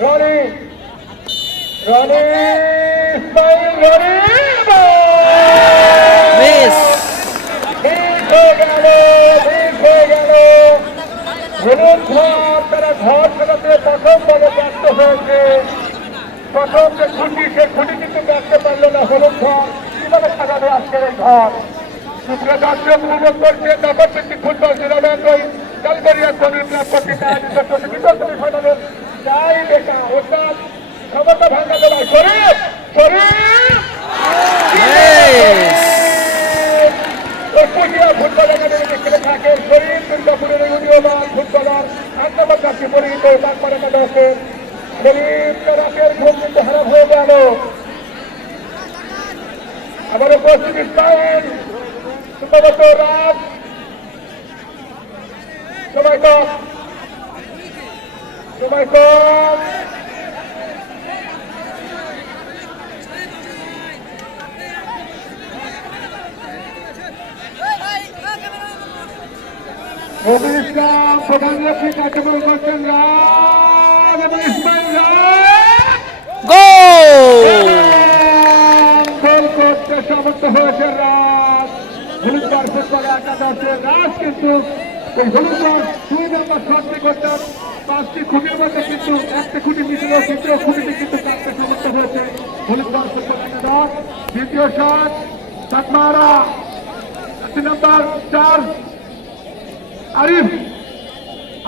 Roni Roni Roni miss হয়ে গেল ঠিক হয়ে গেল হলুদ ঘর তারা প্রথম বলে ব্যস্ত হয়েছে প্রথম যে খুঁটি সে খুঁটি কিন্তু ব্যস্ত পারল না হলুদ ঘর কীভাবে সাজাবে আজকের ঘর ফুটবল টুর্নামেন্ট ওই কালগরিয়া কবির ক্লাব কর্তৃক আয়োজিত প্রতিযোগিতা সেমিফাইনালের যাই দেখা ওস্তাদ ক্ষমতা ভাঙা দেওয়া শরীর শরীর মিস ফুটবল একাডেমিতে খেলে থাকেন শরীর দুর্গাপুরের উদীয়মান ফুটবলার আক্রমণ কাছে পরিহিত তারপরে দর্শক শরীর রাতের ঘুম কিন্তু হারাপ হয়ে গেল। আবার উপস্থিত সম্ভবত রাত সময় কম সময় কম রবি ইসলাম প্রধান লক্ষ্মী কার্যক্রম করছেন রাজ এবং ইসমাইল গোল করতে সমর্থ হলুদবার ফুটবল একাদশের রাজ কিন্তু ওই হলুদবার দুই নম্বর শটটি করতে পাঁচটি খুঁটির মধ্যে কিন্তু একটা খুঁটি মিশল তৃতীয় খুঁটিতে কিন্তু কাটতে সমর্থ হয়েছে। হলুদবার ফুটবল একাদশ দ্বিতীয় শট, সাতমারা তিন নম্বর চার, আরিফ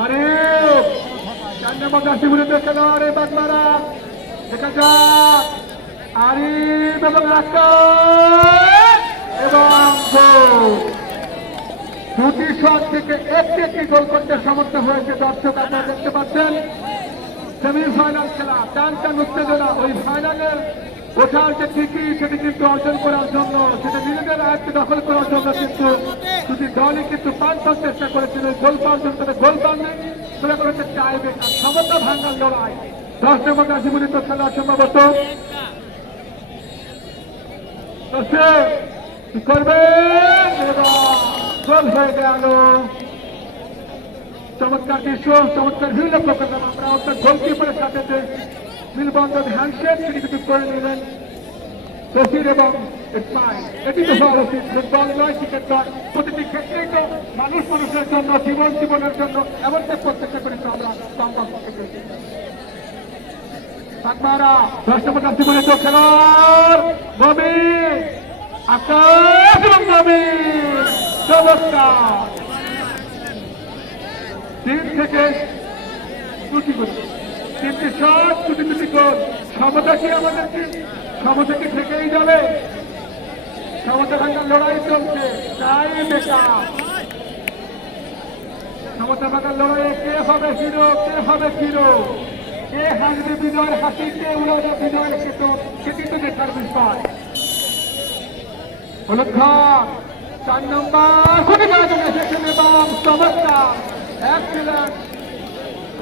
আরিফ চার নম্বর জাসিমুরিতে খেলোয়াড় বাগমারা দেখা যাক। আরিফ এবং রাক্কাস দুটি শট থেকে একটি একটি গোল করতে সমর্থ হয়েছে দর্শক, আপনারা দেখতে পাচ্ছেন। সেমিফাইনাল খেলা টান টান উত্তেজনা, ওই ফাইনালের ওঠার যে টিকি সেটি কিন্তু অর্জন করার জন্য, সেটা নিজেদের আয়ত্তে দখল করার জন্য কিন্তু দুটি দলই কিন্তু পাঁচ পাঁচ চেষ্টা করেছিল। গোল পাওয়ার জন্য গোল পাননি, সেটা করেছে চাইবে সমতা ভাঙার লড়াই। দশ নম্বর গাজীপুরিত খেলা সম্ভবত। করবে? গোল হয়ে গেল চমৎকার দৃশ্য চমৎকার ভিউ লক্ষ্য করলাম আমরা অর্থাৎ গোলকিপারের সাথে যে মিলবন্ধন হ্যান্ডশেক সেটি কিন্তু করে নিলেন তসির এবং এটি তো হওয়া ফুটবল নয় ক্রিকেট নয় প্রতিটি ক্ষেত্রেই তো মানুষ মানুষের জন্য জীবন জীবনের জন্য এমন প্রত্যেকটা করি আমরা দশ নম্বর কাছে বলে তো খেলোয়াড় নবী আকাশ এবং নবী চমৎকার তিন থেকে দুটি গোল তিনটি শট, দুটি দুটি গোল। সমতা কি আমাদের কি? সমতা কি থেকেই যাবে? সমতা ভাঙার লড়াই চলছে। তাই বেকার সমতা ভাঙার লড়াইয়ে কে হবে হিরো, কে হবে হিরো কে হাসবে বিজয়ের হাসি, কে উড়াবে বিজয়ের সেটি তো দেখার বিষয়। হলুদ চার নম্বর খুবই কাজে এসেছেন এবং চমৎকার।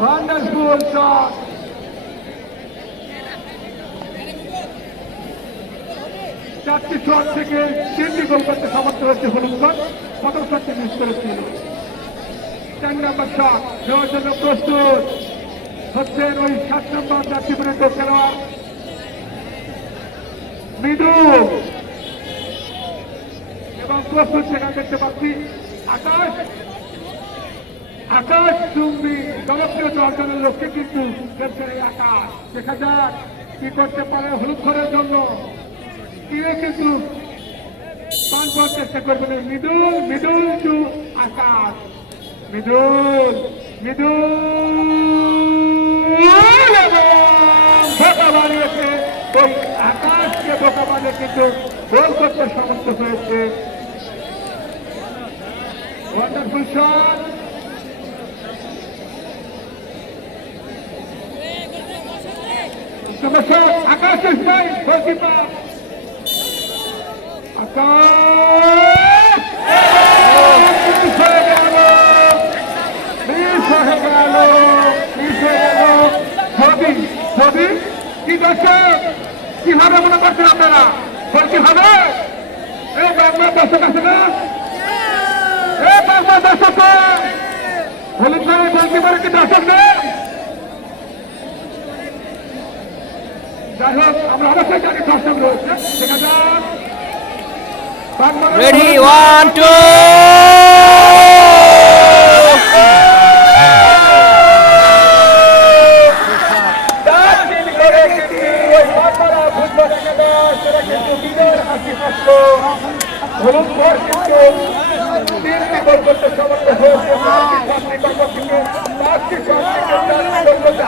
ওয়ান্ডারফুল শট চারটি শট থেকে তিনটি গোল করতে সমর্থ হয়েছে হলুদ খান প্রথম শটটি মিস করেছিল। চার নম্বর শট দেওয়ার জন্য প্রস্তুত। হচ্ছেন ওই সাত নম্বর চারটি বিরুদ্ধে খেলোয়াড় মৃদু। প্রস্তুত সেখানে দেখতে পাচ্ছি। আকাশ আকাশ চুম্বি জনপ্রিয়তা অর্জনের লক্ষ্যে কিন্তু খেলছেন এই আকাশ। দেখা যাক কি করতে পারে হলুদ ঘরের জন্য। তিনি কিন্তু পান পাওয়ার চেষ্টা করবেন মৃদুল মৃদুল টু আকাশ। মৃদুল মৃদুল এবং ধোকা বানিয়েছে ওই আকাশকে ধোকা বানিয়ে কিন্তু গোল করতে সমর্থ হয়েছে মিস হয়ে গেল ছবি ছবি কি করছে কীভাবে মনে করছেন আপনারা? কি হবে? এই বাংলা দর্শক আছে না? এই বাংলা দর্শক কি দর্শক যাই হোক আমরা অবশ্যই জানি দর্শক রয়েছে দেখা যাক। রেডি ওয়ান টু দাখিল হলুদ ভোর কিন্তু তিনটি গোল করতে সমর্থ হয়েছে পাঁচটি থেকে পাঁচটি করতে